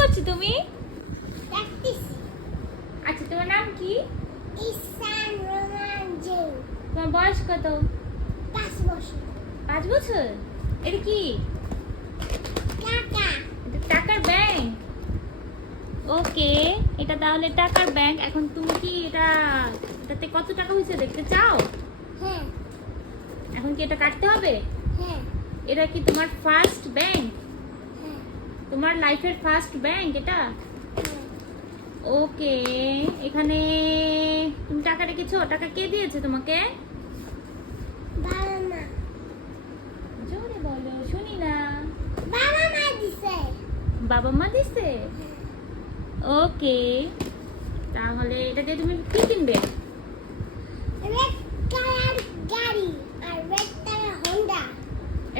করছো তুমি? প্র্যাকটিস। আচ্ছা, তোমার নাম কি? ইসান রোমান জেন। তোমার বয়স কত? 5 বছর। 5 বছর। এটা কি? টাকা। এটা টাকার ব্যাংক। ওকে, এটা তাহলে টাকার ব্যাংক। এখন তুমি কি এটাতে কত টাকা হয়েছে দেখতে চাও? হ্যাঁ এখন কি এটা কাটতে হবে? হ্যাঁ এটা কি তোমার ফার্স্ট ব্যাংক? হ্যাঁ তোমার লাইফের ফার্স্ট ব্যাংক এটা? হ্যাঁ। ওকে, এখানে তুমি টাকা রেখেছো। টাকা কে দিয়েছে তোমাকে? বাবা মা। জোরে বলো, শুনি না। বাবা মা দিছে। বাবা মা দিছে। ওকে, তাহলে এটা দিয়ে তুমি কি কিনবে? রেড কালার গাড়ি আর রেড কালার হোন্ডা।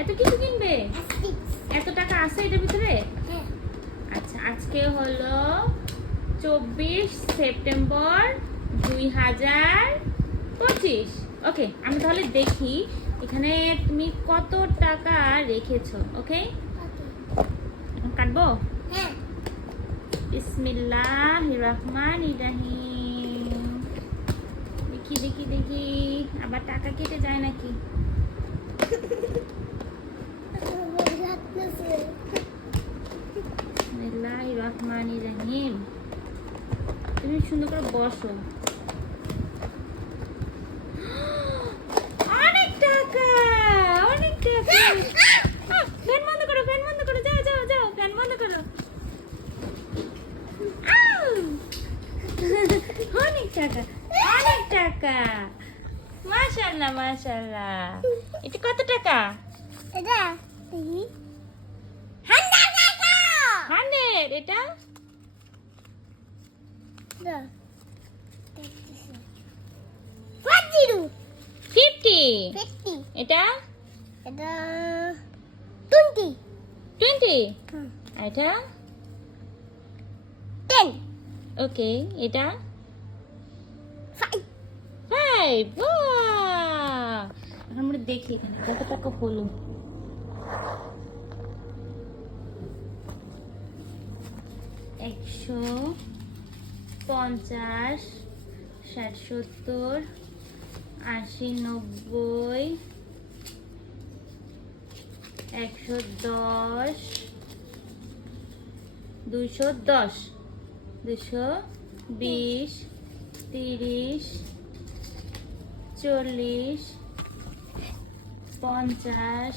এত কিছু কিনবে? অ্যাস্টিক্স। এত টাকা আছে এটার ভিতরে? হ্যাঁ আচ্ছা, আজকে হলো 24 সেপ্টেম্বর 2025। ওকে, আমি তাহলে দেখি এখানে তুমি কত টাকা রেখেছো। ওকে, ওকে। এখন কাটবো। হ্যাঁ বিসমিল্লাহির রাহমানির রাহিম। দেখি দেখি দেখি, আবার টাকা কেটে যায় নাকি? লাগতেছে। বিসমিল্লাহির রাহমানির রাহিম। তুমি সুন্দর করে বসো। অনেক টাকা, অনেক টাকা। ফ্যান বন্ধ করো, ফ্যান বন্ধ করো, যাও যাও যাও, ফ্যান বন্ধ করো। আউ! অনেক টাকা, অনেক টাকা। মাশাআল্লাহ মাশাআল্লাহ। এটা কত টাকা? এটা দেখি। হান্ডা টাকা। 100। এটা দাও। দেখতেছি। 40 50। 50 এটা এটা 20 20। হুম এটা 10 ওকে, এটা 5 5। বাহ! এখন আমরা দেখি এখানে কত টাকা হলো। একশো, 50, 60, 70, 80, 90, 110, 210, 220, 30, 40, 50,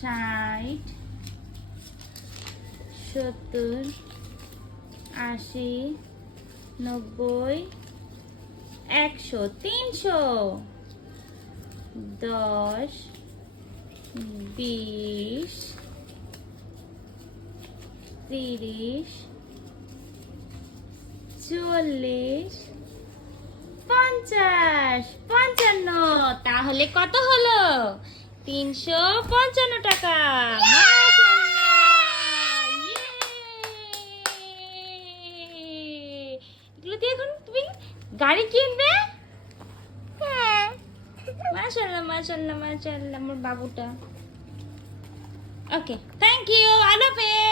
60, 70, 80, 90, 100, 300, 10, 20, 30, 40, 50, 55। তাহলে কত হলো? 355 টাকা। মাশাআল্লাহ! ইয়ে! এগুলো দিয়ে এখন তুমি গাড়ি কিনবে? হ্যাঁ মাশাআল্লাহ মাশাআল্লাহ মাশাআল্লাহ, আমার বাবুটা। ওকে, থ্যাংক ইউ, আল্লাহ হাফেজ।